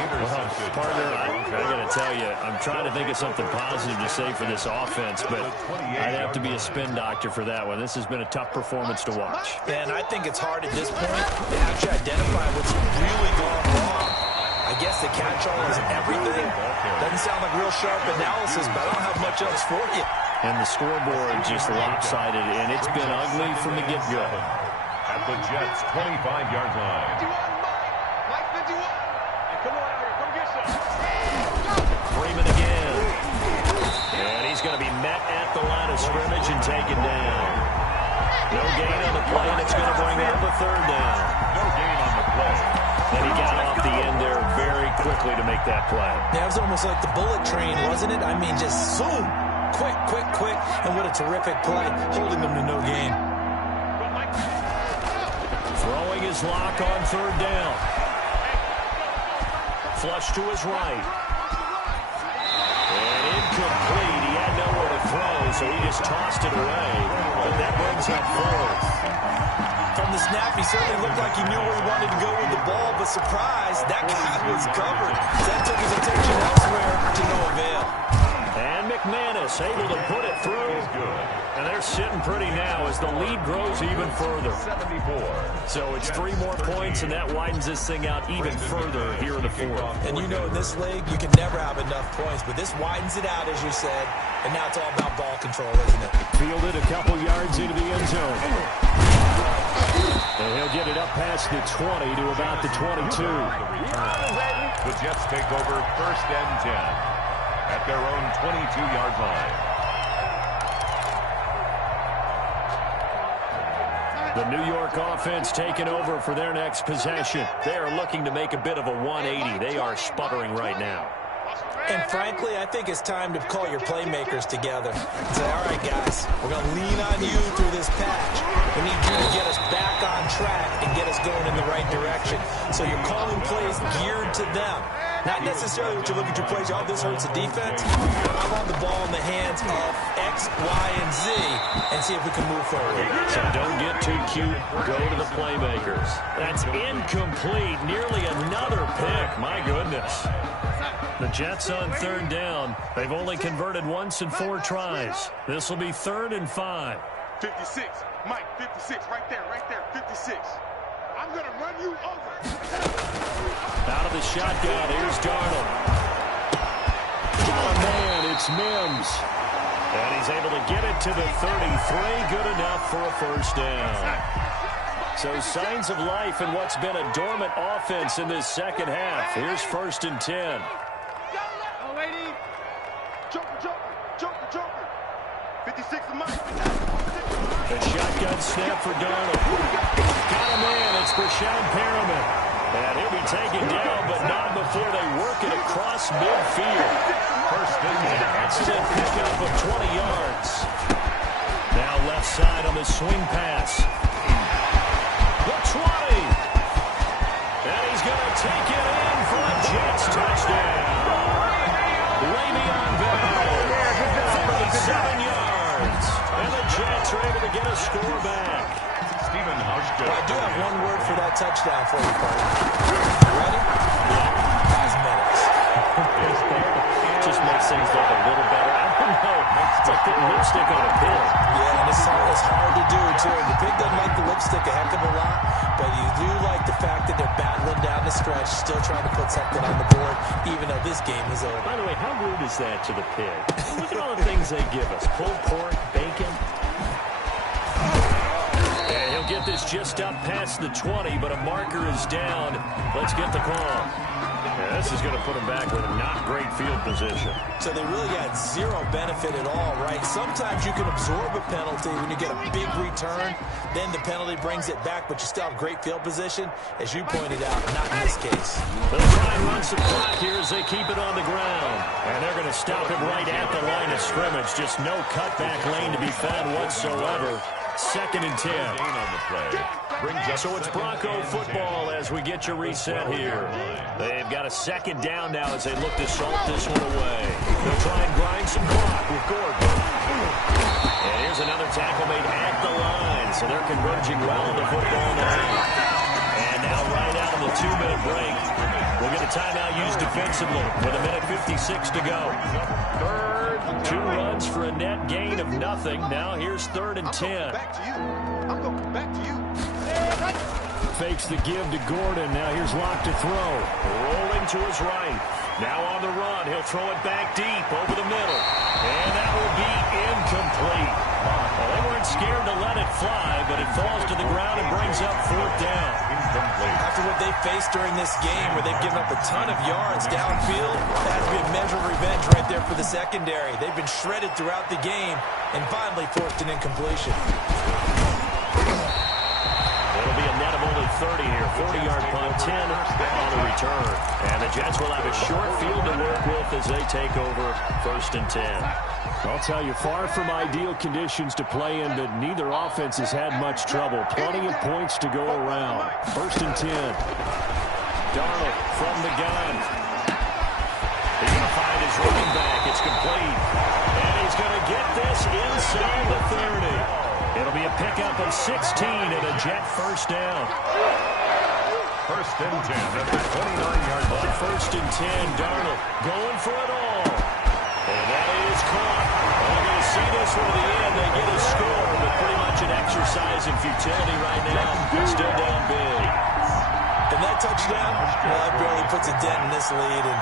Well, partner, I got to tell you, I'm trying to think of something positive to say for this offense, but I'd have to be a spin doctor for that one. This has been a tough performance to watch. And I think it's hard at this point to actually identify what's really gone wrong. I guess the catch-all is everything. Doesn't sound like real sharp analysis, but I don't have much else for you. And the scoreboard just lopsided, and it's been ugly from the get-go. At the Jets' 25-yard line. Freeman again. And he's going to be met at the line of scrimmage and taken down. No gain on the play, and it's going to bring up a third down. No gain on the play. And he got off the end there very quickly to make that play. That was almost like the bullet train, wasn't it? I mean, just zoom. Quick, quick, quick. And what a terrific play, holding them to no gain. Throwing his lock on third down. Flush to his right. And incomplete. He had nowhere to throw, so he just tossed it away. But that brings up fourth. From the snap, he certainly looked like he knew where he wanted to go with the ball, but surprise, that guy was covered. That took his attention elsewhere to no avail. And McManus able to put it through. And they're sitting pretty now as the lead grows even further. 74. So it's 3 more points, and that widens this thing out even further here in the fourth. And you know in this league, you can never have enough points, but this widens it out, as you said, and now it's all about ball control, isn't it? Fielded a couple yards into the end zone. And he'll get it up past the 20 to about the 22. The Jets take over 1st and 10 at their own 22-yard line. The New York offense taking over for their next possession. They are looking to make a bit of a 180. They are sputtering right now. And frankly, I think it's time to call your playmakers together and say, all right, guys, we're going to lean on you through this patch. We need you to get us back on track and get us going in the right direction. So you're calling plays geared to them. Not necessarily what you look at your plays, oh, this hurts the defense. I want the ball in the hands of X, Y, and Z and see if we can move forward. So don't get too cute. Go to the playmakers. That's incomplete. Nearly another pick. My goodness. The Jets on third down. They've only converted once in 4 tries. This will be 3rd and 5. 56. Mike, 56. Right there, 56. I'm going to run you over. Out of the shotgun, here's Darnold. Got a man, it's Mims. And he's able to get it to the 33. Good enough for a first down. So signs of life in what's been a dormant offense in this second half. Here's 1st and 10. Oh, lady. Joker. 56 to Mike. A shotgun snap for Darnold. Got a man, it's Brashad Perriman. And he'll be taken down, but not before they work it across midfield. First and 10. Instant pickup of 20 yards. Now left side on the swing pass. The 20. And he's going to take it in for a Jets touchdown. Le'Veon Bell, 37 yards. And the Jets are able to get a score back. Stephen Hushka. Well, I do have one word for that touchdown for you, partner. You ready? Cosmetics. Just makes things look a little better. I don't know. It's like putting lipstick on a pig. Yeah, and it's hard to do, too. The pig doesn't like the lipstick a heck of a lot, but you do like the fact that they're battling down the stretch, still trying to put something on the board, even though this game is over. By the way, how rude is that to the pig? Look at all the things they give us. Pulled pork, bacon. And he'll get this just up past the 20, but a marker is down. Let's get the call. Yeah, this is going to put him back with a not great field position. So they really got zero benefit at all, right? Sometimes you can absorb a penalty when you get a big return. Then the penalty brings it back, but you still have great field position. As you pointed out, not in this case. They'll try and run some clock here as they keep it on the ground. And they're going to stop him right at the line of scrimmage. Just no cutback lane to be found whatsoever. 2nd and 10. On the play. So it's Bronco football as we get your reset here. They've got a 2nd down now as they look to salt this one away. They'll try and grind some clock with Gordon. And here's another tackle made at the line. So they're converging well on the football now. And now right out of the 2-minute break, we'll get a timeout used defensively with 1:56 to go. 2 runs for a net gain of nothing. Now here's 3rd and 10. I'm going back to you. Fakes the give to Gordon. Now here's Locke to throw. Rolling to his right. Now on the run. He'll throw it back deep over the middle. And that will be incomplete. Well, they weren't scared to let it fly, but it falls to the ground and brings up 4th down. Incomplete. After what they faced during this game where they've given up a ton of yards downfield, that has been a measure of revenge right there for the secondary. They've been shredded throughout the game and finally forced an incompletion. It'll be a net of only 30 here. 40-yard punt, 10 on the return. And the Jets will have a short field to work with as they take over 1st and 10. I'll tell you, far from ideal conditions to play in, but neither offense has had much trouble. Plenty of points to go around. 1st and 10. Darnold from the gun. He's going to find his running back. It's complete. And he's going to get this inside the 30. It'll be a pickup of 16 and a Jet first down. 1st and 10 at the 29-yard line. 1st and 10, Darnold going for it all. And that is caught. They're going to see this one to the end. They get a score, but pretty much an exercise in futility right now. Still down big. And that touchdown, well, that barely puts a dent in this lead. And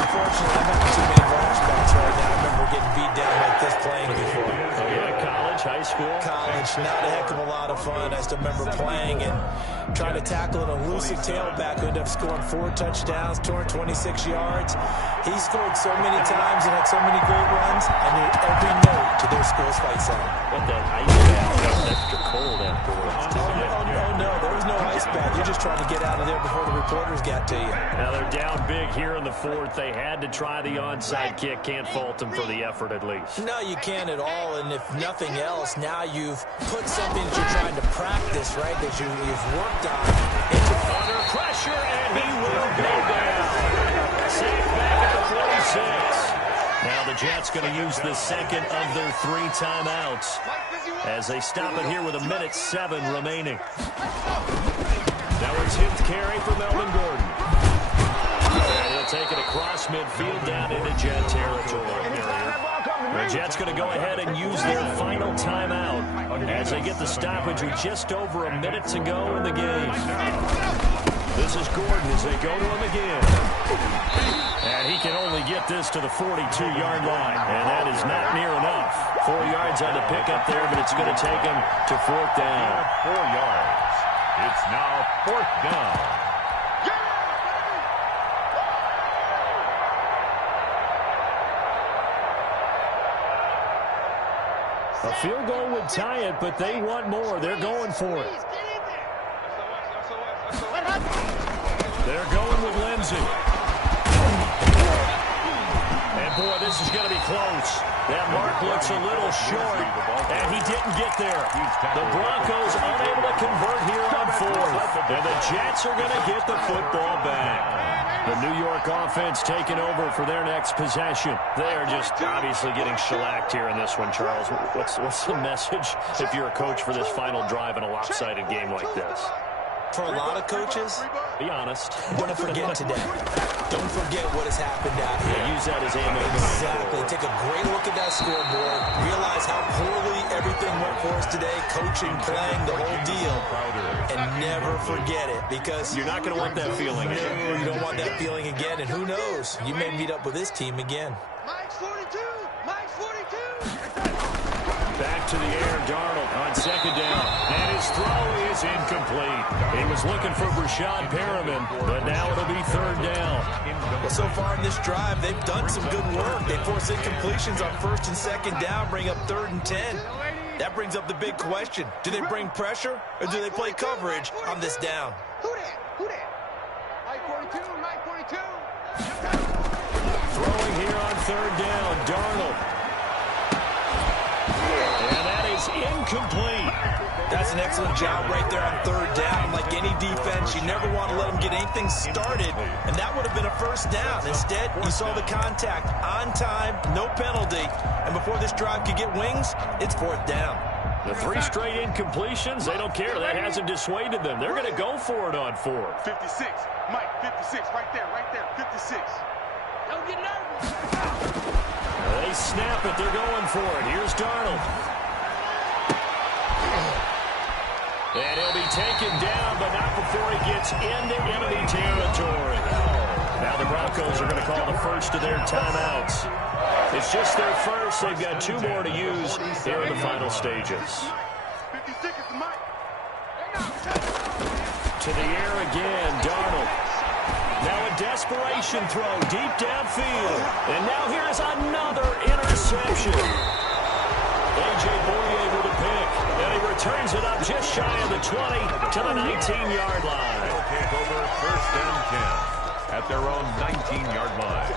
unfortunately, I'm having too many flashbacks right now. I remember getting beat down like this playing before. Oh, yeah, college, high school? College, not a heck of a lot of fun. I still remember playing and trying to tackle an elusive tailback who ended up scoring 4 touchdowns, 226 yards. He scored so many times and had so many great runs. I knew every note to their school's fight song. But that ice bath got extra cold afterwards. Oh, no, there was no ice this bad. You're just trying to get out of there before the reporters got to you. Now they're down big here in the fourth. They had to try the onside kick. Can't fault them for the effort at least. No, you can't at all. And if nothing else, now you've put something that you're trying to practice, right, that you've worked on. Under pressure, and he will go down. Safe back at the 46. Now the Jets going to use the second of their 3 timeouts as they stop it here with 1:07 remaining. Now it's 10th carry for Melvin Gordon. And he'll take it across midfield down into Jet territory. The Jets going to go ahead and use their final timeout as they get the stoppage with just over 1 minute to go in the game. This is Gordon as they go to him again. And he can only get this to the 42-yard line. And that is not near enough. 4 yards on the pickup there, but it's going to take him to 4th down. 4 yards. It's now 4th down. A field goal would tie it, but they want more. They're going for it. They're going with Lindsey. And, boy, this is going to be close. That mark looks a little short, and he didn't get there. The Broncos unable to convert here on 4th, and the Jets are going to get the football back. The New York offense taking over for their next possession. They are just obviously getting shellacked here in this one, Charles. What's the message if you're a coach for this final drive in a lopsided game like this? For a lot of coaches, be honest. Don't forget today. Don't forget what has happened out here. Yeah, use that as ammo. Exactly. Take a great look at that scoreboard. Realize how poorly everything went for us today. Coaching, playing, the whole deal. And never forget it, because you're not going to want that feeling again. You don't want that feeling again, and who knows? You may meet up with this team again. Mike's 42. Mike's 42. Back to the air, Darnold on 2nd down. And his throw is incomplete. He was looking for Brashad Perriman, but now it'll be 3rd down. Well, so far in this drive, they've done some good work. They force incompletions on 1st and 2nd down, bring up 3rd and 10. That brings up the big question. Do they bring pressure, or do they play coverage on this down? Who that? Who that? Mike 42. Mike 42. Throwing here on 3rd down, Darnold. And that is incomplete. That's an excellent job right there on 3rd down. Like any defense, you never want to let them get anything started, and that would have been a 1st down. Instead, you saw the contact on time, no penalty, and before this drive could get wings, it's 4th down. The 3 straight incompletions, they don't care. That hasn't dissuaded them. They're going to go for it on 4th. 56. Mike, 56. Right there, 56. Don't get nervous. They snap it. They're going for it. Here's Darnold. And he'll be taken down, but not before he gets into enemy territory. Now the Broncos are going to call the first of their timeouts. It's just their first. They've got 2 more to use here in the final stages. 56 is the Mike. To the air again, Darnold. Now a desperation throw deep downfield. And now here's another interception. A.J. Boye with a pick. And he returns it up just shy of the 20 to the 19-yard line. They'll take over 1st and 10 at their own 19-yard line.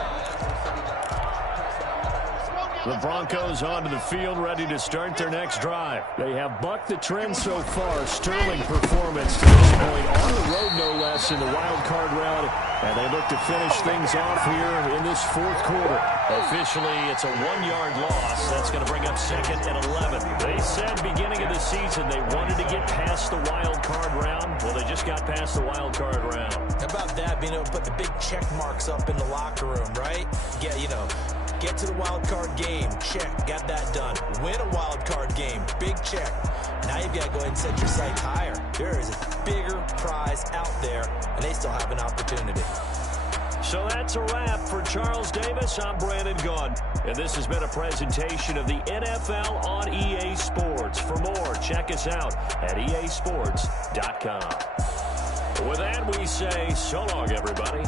The Broncos onto the field, ready to start their next drive. They have bucked the trend so far. Sterling performance to this point, on the road no less in the wild card round. And they look to finish things off here in this 4th quarter. Officially, it's a 1-yard loss. That's going to bring up 2nd and 11. They said beginning of the season they wanted to get past the wild card round. Well, they just got past the wild card round. How about that, being able to put the big check marks up in the locker room, right? Get to the wild card game, check, got that done. Win a wild card game, big check. Now you've got to go ahead and set your sights higher. There is a bigger prize out there, and they still have an opportunity. So that's a wrap for Charles Davis. I'm Brandon Gaudin, and this has been a presentation of the NFL on EA Sports. For more, check us out at easports.com. With that, we say so long, everybody.